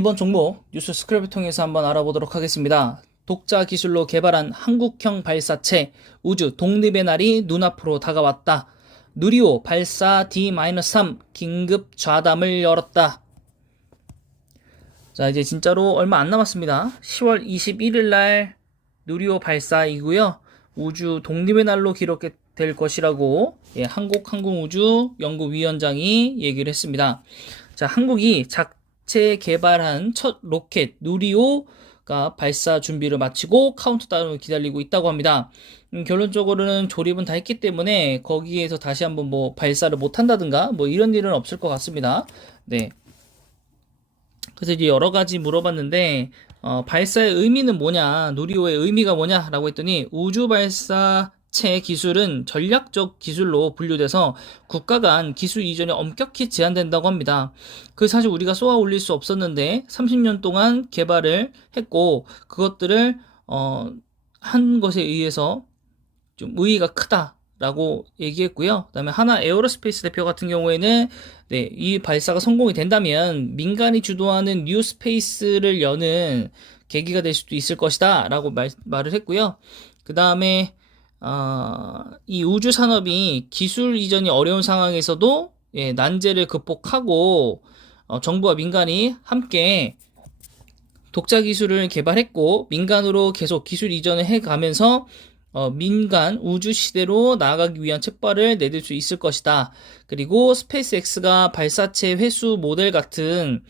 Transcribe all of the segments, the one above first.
이번 종목 뉴스 스크랩을 통해서 한번 알아보도록 하겠습니다. 독자 기술로 개발한 한국형 발사체 우주 독립의 날이 눈앞으로 다가왔다. 누리호 발사 D-3 긴급 좌담을 열었다. 자, 이제 진짜로 얼마 안 남았습니다. 10월 21일 날 누리호 발사이고요. 우주 독립의 날로 기록될 것이라고 한국항공우주연구위원장이 얘기를 했습니다. 자, 한국이 자체 개발한 첫 로켓 누리호가 발사 준비를 마치고 카운트다운을 기다리고 있다고 합니다. 결론적으로는 조립은 다 했기 때문에 거기에서 다시 한번 뭐 발사를 못 한다든가 뭐 이런 일은 없을 것 같습니다. 네. 그래서 이제 여러 가지 물어봤는데 발사의 의미는 뭐냐, 누리호의 의미가 뭐냐라고 했더니 우주 발사체 기술은 전략적 기술로 분류돼서 국가 간 기술 이전이 엄격히 제한된다고 합니다. 그 사실 우리가 쏘아 올릴 수 없었는데 30년 동안 개발을 했고 그것들을 한 것에 의해서 좀 의의가 크다라고 얘기했고요. 그다음에 하나 에어로스페이스 대표 같은 경우에는 이 발사가 성공이 된다면 민간이 주도하는 뉴 스페이스를 여는 계기가 될 수도 있을 것이다 라고 말을 했고요. 그 다음에 이 우주 산업이 기술 이전이 어려운 상황에서도 난제를 극복하고 정부와 민간이 함께 독자 기술을 개발했고 민간으로 계속 기술 이전을 해가면서 민간 우주 시대로 나아가기 위한 촉발을 내릴 수 있을 것이다. 그리고 스페이스X가 발사체 회수 모델 같은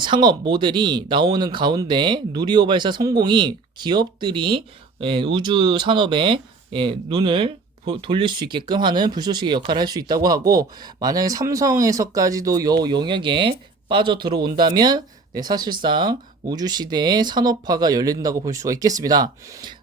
상업 모델이 나오는 가운데 누리호 발사 성공이 기업들이 우주 산업에 눈을 돌릴 수 있게끔 하는 불쏘시개 역할을 할 수 있다고 하고, 만약에 삼성에서까지도 이 영역에 빠져 들어온다면 사실상 우주시대의 산업화가 열린다고 볼 수가 있겠습니다.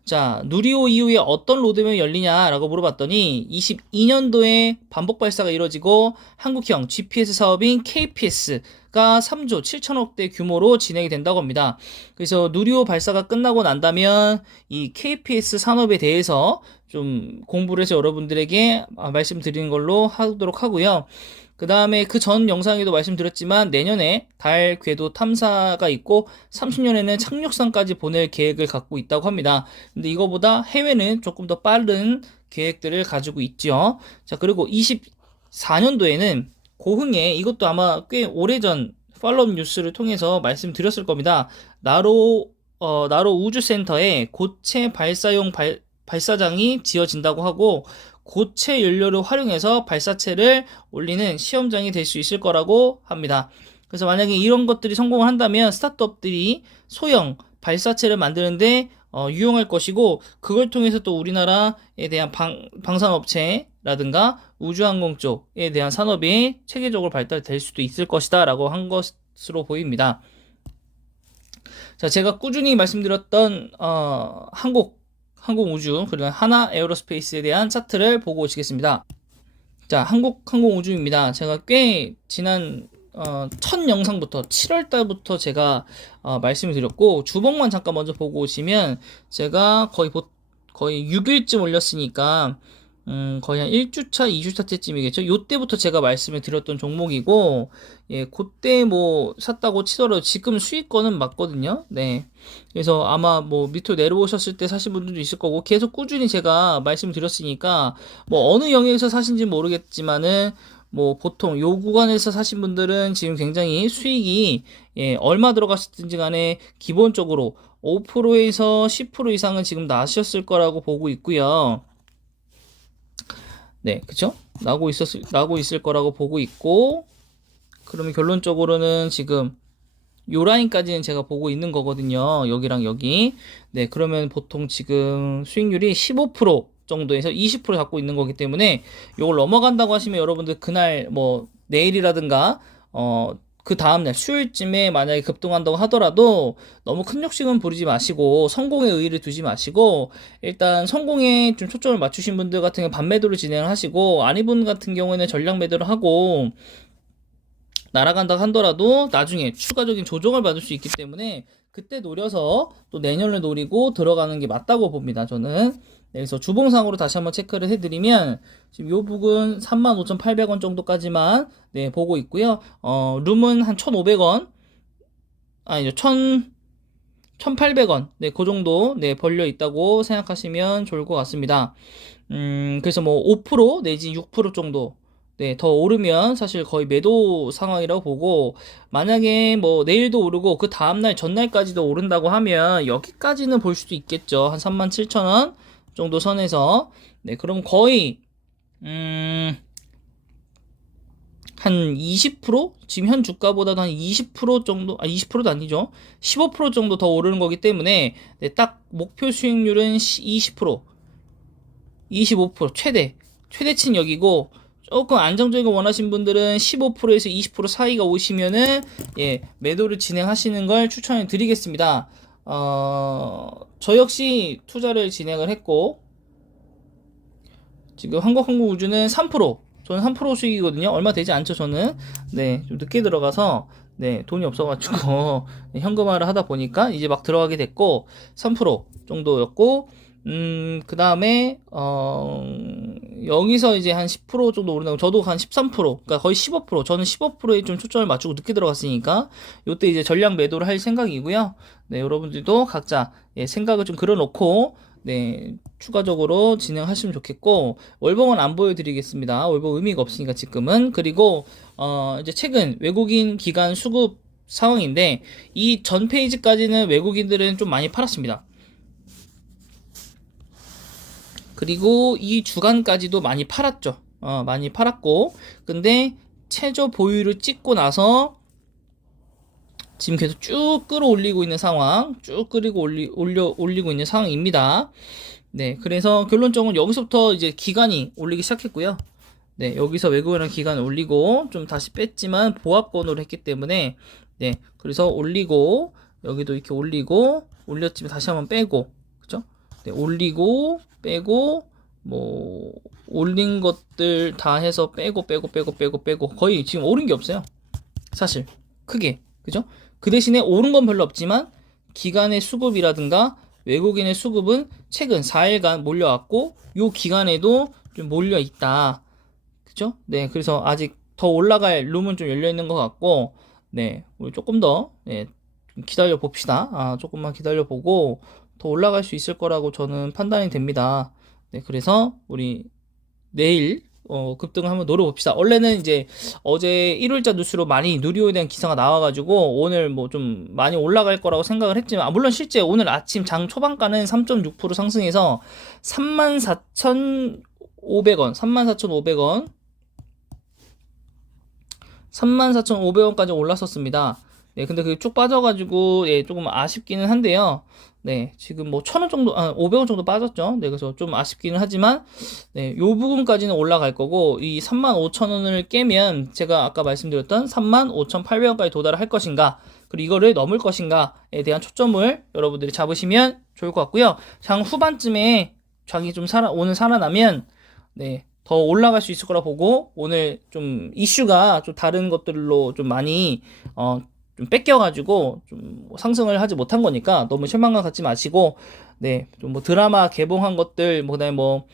자, 누리호 이후에 어떤 로드맵이 열리냐라고 물어봤더니 22년도에 반복 발사가 이루어지고 한국형 GPS 사업인 KPS가 3조 7천억대 규모로 진행이 된다고 합니다. 그래서 누리호 발사가 끝나고 난다면 이 KPS 산업에 대해서 좀 공부를 해서 여러분들에게 말씀드리는 걸로 하도록 하고요. 그 다음에 그 전 영상에도 말씀드렸지만 내년에 달 궤도 탐사가 있고 30년에는 착륙선까지 보낼 계획을 갖고 있다고 합니다. 근데 이거보다 해외는 조금 더 빠른 계획들을 가지고 있죠. 자, 그리고 24년도에는 고흥에, 이것도 아마 꽤 오래전 팔로우 뉴스를 통해서 말씀드렸을 겁니다. 나로 우주센터에 고체 발사용 발사장이 지어진다고 하고 고체 연료를 활용해서 발사체를 올리는 시험장이 될 수 있을 거라고 합니다. 그래서 만약에 이런 것들이 성공을 한다면 스타트업들이 소형 발사체를 만드는데 유용할 것이고, 그걸 통해서 또 우리나라에 대한 방산업체라든가 우주항공 쪽에 대한 산업이 체계적으로 발달될 수도 있을 것이다 라고 한 것으로 보입니다. 자, 제가 꾸준히 말씀드렸던 항공우주, 그리고 하나 에어로스페이스에 대한 차트를 보고 오시겠습니다. 자, 한국항공우주입니다. 제가 꽤 지난 첫 영상부터 7월달부터 제가 말씀을 드렸고, 주봉만 잠깐 먼저 보고 오시면 제가 거의 6일쯤 올렸으니까 거의 한 1주차, 2주차 때쯤이겠죠. 요때부터 제가 말씀을 드렸던 종목이고, 그때 뭐 샀다고 치더라도 지금 수익권은 맞거든요. 네. 그래서 아마 뭐 밑으로 내려오셨을 때 사신 분들도 있을 거고, 계속 꾸준히 제가 말씀드렸으니까 뭐 어느 영역에서 사신지 모르겠지만은 뭐 보통 요 구간에서 사신 분들은 지금 굉장히 수익이 얼마 들어갔든지 간에 기본적으로 5%에서 10% 이상은 지금 나셨을 거라고 보고 있고요. 네, 그쵸? 나고 있을 거라고 보고 있고, 그러면 결론적으로는 지금 요 라인까지는 제가 보고 있는 거거든요. 여기랑 여기. 네, 그러면 보통 지금 수익률이 15% 정도에서 20% 잡고 있는 거기 때문에 요걸 넘어간다고 하시면 여러분들 그날 뭐 내일이라든가 그 다음날 수요일쯤에 만약에 급등한다고 하더라도 너무 큰 욕심은 부리지 마시고 성공에 의의를 두지 마시고, 일단 성공에 좀 초점을 맞추신 분들 같은 경우 반매도를 진행을 하시고, 아닌 분 같은 경우에는 전량 매도를 하고 날아간다 하더라도 나중에 추가적인 조정을 받을 수 있기 때문에 그때 노려서 또 내년을 노리고 들어가는 게 맞다고 봅니다, 저는. 네, 그래서 주봉상으로 다시 한번 체크를 해드리면 지금 요 부근 35,800원 정도까지만 보고 있고요. 룸은 한 1,500원 아니죠. 1,800원. 네, 그 정도, 네, 벌려 있다고 생각하시면 좋을 것 같습니다. 그래서 뭐 5% 내지 6% 정도, 네, 더 오르면 사실 거의 매도 상황이라고 보고, 만약에 뭐 내일도 오르고 그 다음날 전날까지도 오른다고 하면 여기까지는 볼 수도 있겠죠. 한 37,000원 정도 선에서. 네, 그럼 거의, 한 20%? 지금 현 주가보다도 한 20% 정도, 20%도 아니죠. 15% 정도 더 오르는 거기 때문에, 네, 딱 목표 수익률은 20%, 25%, 최대치는 여기고, 조금 안정적인 거 원하신 분들은 15%에서 20% 사이가 오시면은, 예, 매도를 진행하시는 걸 추천해 드리겠습니다. 저 역시 투자를 진행을 했고, 지금 한국항공우주는 3%. 저는 3% 수익이거든요. 얼마 되지 않죠, 저는. 네, 좀 늦게 들어가서, 네, 돈이 없어가지고, 현금화를 하다 보니까 이제 막 들어가게 됐고, 3% 정도였고, 그 다음에, 여기서 이제 한 10% 정도 오른다고, 저도 한 13%, 그러니까 거의 15%, 저는 15%에 좀 초점을 맞추고 늦게 들어갔으니까, 요때 이제 전량 매도를 할 생각이고요. 네, 여러분들도 각자, 예, 생각을 좀 그려놓고, 네, 추가적으로 진행하시면 좋겠고, 월봉은 안 보여드리겠습니다. 월봉 의미가 없으니까 지금은. 그리고 이제 최근 외국인 기관 수급 상황인데, 이 전 페이지까지는 외국인들은 좀 많이 팔았습니다. 그리고 이 주간까지도 많이 팔았죠. 많이 팔았고, 근데 최저 보유를 찍고 나서 지금 계속 쭉 끌어올리고 있는 상황, 쭉 끌고 올리고 있는 상황입니다. 네, 그래서 결론적으로 여기서부터 이제 기간이 올리기 시작했고요. 네, 여기서 외국인은 기간 올리고 좀 다시 뺐지만 보합권으로 했기 때문에, 네, 그래서 올리고 여기도 이렇게 올리고 올렸지만 다시 한번 빼고, 그죠? 네, 올리고 빼고 뭐 올린 것들 다 해서 빼고 거의 지금 오른 게 없어요. 사실 크게, 그죠? 그 대신에 오른 건 별로 없지만 기간의 수급이라든가 외국인의 수급은 최근 4일간 몰려왔고 요 기간에도 좀 몰려 있다. 그죠? 네, 그래서 아직 더 올라갈 룸은 좀 열려 있는 것 같고, 네, 우리 조금 더, 네, 좀 기다려 봅시다. 조금만 기다려 보고 더 올라갈 수 있을 거라고 저는 판단이 됩니다. 네, 그래서 우리 내일 급등을 한번 노려봅시다. 원래는 이제 어제 1월자 뉴스로 많이 누리호에 대한 기사가 나와가지고 오늘 뭐 좀 많이 올라갈 거라고 생각을 했지만, 물론 실제 오늘 아침 장 초반가는 3.6% 상승해서 34,500원, 34,500원, 34,500원까지 올랐었습니다. 네, 근데 그게 쭉 빠져가지고, 예, 조금 아쉽기는 한데요. 네, 지금 뭐 1,000원 정도, 500원 정도 빠졌죠. 네, 그래서 좀 아쉽기는 하지만, 네, 요 부분까지는 올라갈 거고, 이 35,000원을 깨면, 제가 아까 말씀드렸던 35,800원까지 도달을 할 것인가, 그리고 이거를 넘을 것인가에 대한 초점을 여러분들이 잡으시면 좋을 것 같고요. 장 후반쯤에 장이 좀 오늘 살아나면, 네, 더 올라갈 수 있을 거라 보고, 오늘 좀 이슈가 좀 다른 것들로 좀 많이 좀 뺏겨가지고 좀 상승을 하지 못한 거니까 너무 실망감 갖지 마시고, 네, 좀 뭐 드라마 개봉한 것들, 뭐 그다음에 뭐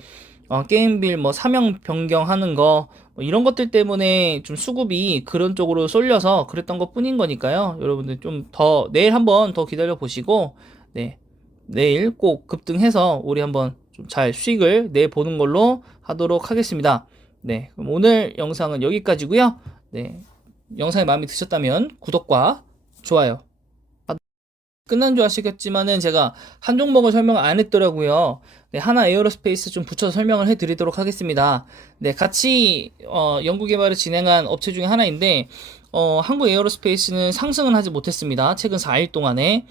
게임빌 뭐 사명 변경하는 거, 뭐 이런 것들 때문에 좀 수급이 그런 쪽으로 쏠려서 그랬던 것 뿐인 거니까요. 여러분들 좀 더 내일 한번 더 기다려 보시고, 네, 내일 꼭 급등해서 우리 한번 좀 잘 수익을 내보는 걸로 하도록 하겠습니다. 네, 그럼 오늘 영상은 여기까지고요. 네, 영상이 마음에 드셨다면 구독과 좋아요. 끝난 줄 아시겠지만은 제가 한 종목을 설명 안 했더라고요. 네, 하나 에어로스페이스 좀 붙여서 설명을 해드리도록 하겠습니다. 네, 같이 연구 개발을 진행한 업체 중에 하나인데, 한국 에어로스페이스는 상승은 하지 못했습니다. 최근 4일 동안에.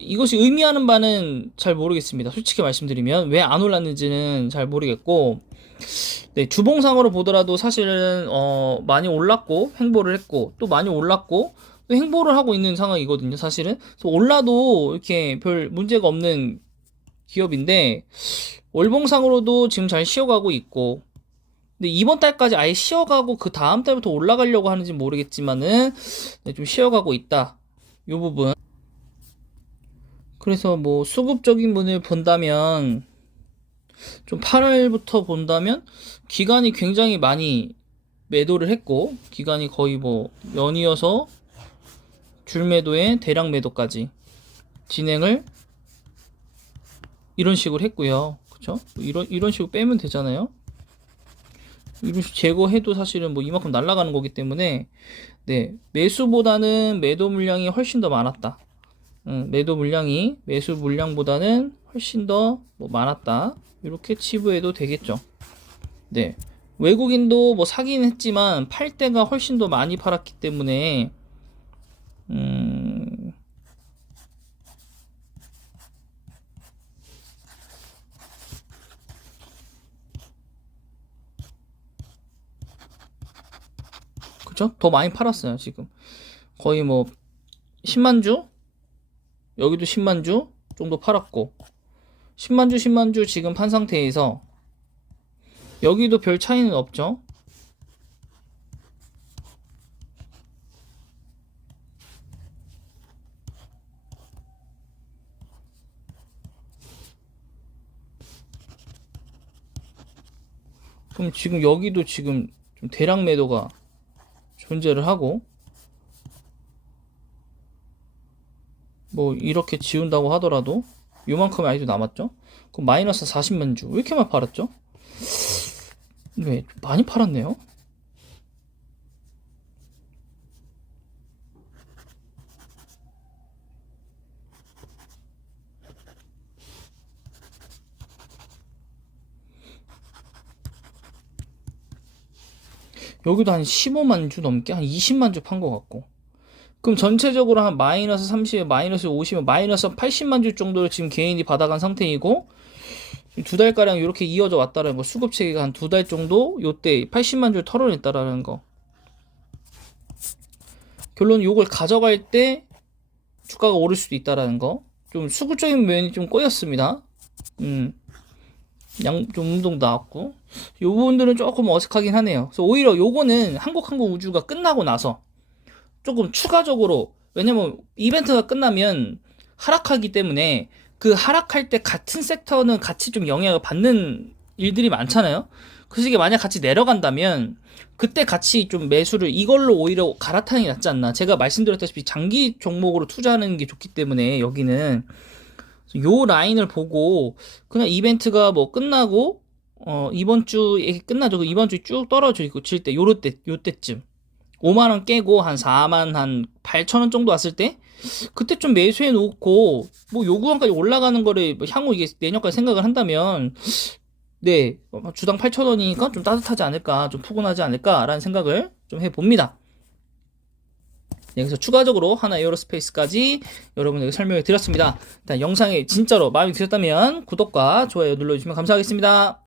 이것이 의미하는 바는 잘 모르겠습니다. 솔직히 말씀드리면 왜 안 올랐는지는 잘 모르겠고, 네, 주봉상으로 보더라도 사실은 많이 올랐고 횡보를 했고 또 많이 올랐고 또 횡보를 하고 있는 상황이거든요. 사실은 그래서 올라도 이렇게 별 문제가 없는 기업인데, 월봉상으로도 지금 잘 쉬어가고 있고, 근데 이번 달까지 아예 쉬어가고 그 다음 달부터 올라가려고 하는지 모르겠지만은, 네, 좀 쉬어가고 있다, 요 부분. 그래서 뭐 수급적인 분을 본다면, 좀 8월부터 본다면 기간이 굉장히 많이 매도를 했고, 기간이 거의 뭐 연이어서 줄매도에 대량 매도까지 진행을 이런 식으로 했고요. 그쵸? 이런 식으로 빼면 되잖아요. 이런 식으로 제거해도 사실은 뭐 이만큼 날아가는 거기 때문에 네, 매수보다는 매도 물량이 훨씬 더 많았다. 매도 물량이 매수 물량보다는 훨씬 더 뭐 많았다. 이렇게 치부해도 되겠죠. 네. 외국인도 뭐 사긴 했지만 팔 때가 훨씬 더 많이 팔았기 때문에 그쵸? 더 많이 팔았어요, 지금. 거의 뭐 10만 주? 여기도 10만 주 정도 팔았고 10만 주 지금 판 상태에서 여기도 별 차이는 없죠. 그럼 지금 여기도 지금 좀 대량 매도가 존재를 하고 뭐 이렇게 지운다고 하더라도 요만큼의 아직도 남았죠. 그럼 마이너스 40만 주. 왜 이렇게 많이 팔았죠? 네, 많이 팔았네요. 여기도 한 15만 주 넘게 한 20만 주 판 것 같고 그럼 전체적으로 한 마이너스 30, 마이너스 50, 마이너스 80만 주 정도를 지금 개인이 받아간 상태이고 두 달가량 이렇게 이어져 왔다는 거 수급 체계가 한 두 달 정도 요때 80만 주를 털어냈다라는 거 결론 요걸 가져갈 때 주가가 오를 수도 있다라는 거 좀 수급적인 면이 좀 꼬였습니다. 좀 운동 나왔고 요 부분들은 조금 어색하긴 하네요. 그래서 오히려 요거는 한국우주가 끝나고 나서 조금 추가적으로 왜냐면 이벤트가 끝나면 하락하기 때문에 그 하락할 때 같은 섹터는 같이 좀 영향을 받는 일들이 많잖아요. 그래서 이게 만약 같이 내려간다면 그때 같이 좀 매수를 이걸로 오히려 갈아타는 게 낫지 않나. 제가 말씀드렸다시피 장기 종목으로 투자하는 게 좋기 때문에 여기는 요 라인을 보고 그냥 이벤트가 뭐 끝나고 이번 주에 끝나죠. 이번 주에 쭉 떨어지고 질 때 요때쯤 5만원 깨고 한 4만 한 8천원 정도 왔을 때 그때 좀 매수해 놓고 뭐 요구간까지 올라가는 거를 뭐 향후 이게 내년까지 생각을 한다면 네 주당 8천원이니까 좀 따뜻하지 않을까 좀 푸근하지 않을까라는 생각을 좀 해봅니다. 여기서 추가적으로 하나 에어로스페이스까지 여러분에게 설명을 드렸습니다. 일단 영상이 진짜로 마음에 드셨다면 구독과 좋아요 눌러주시면 감사하겠습니다.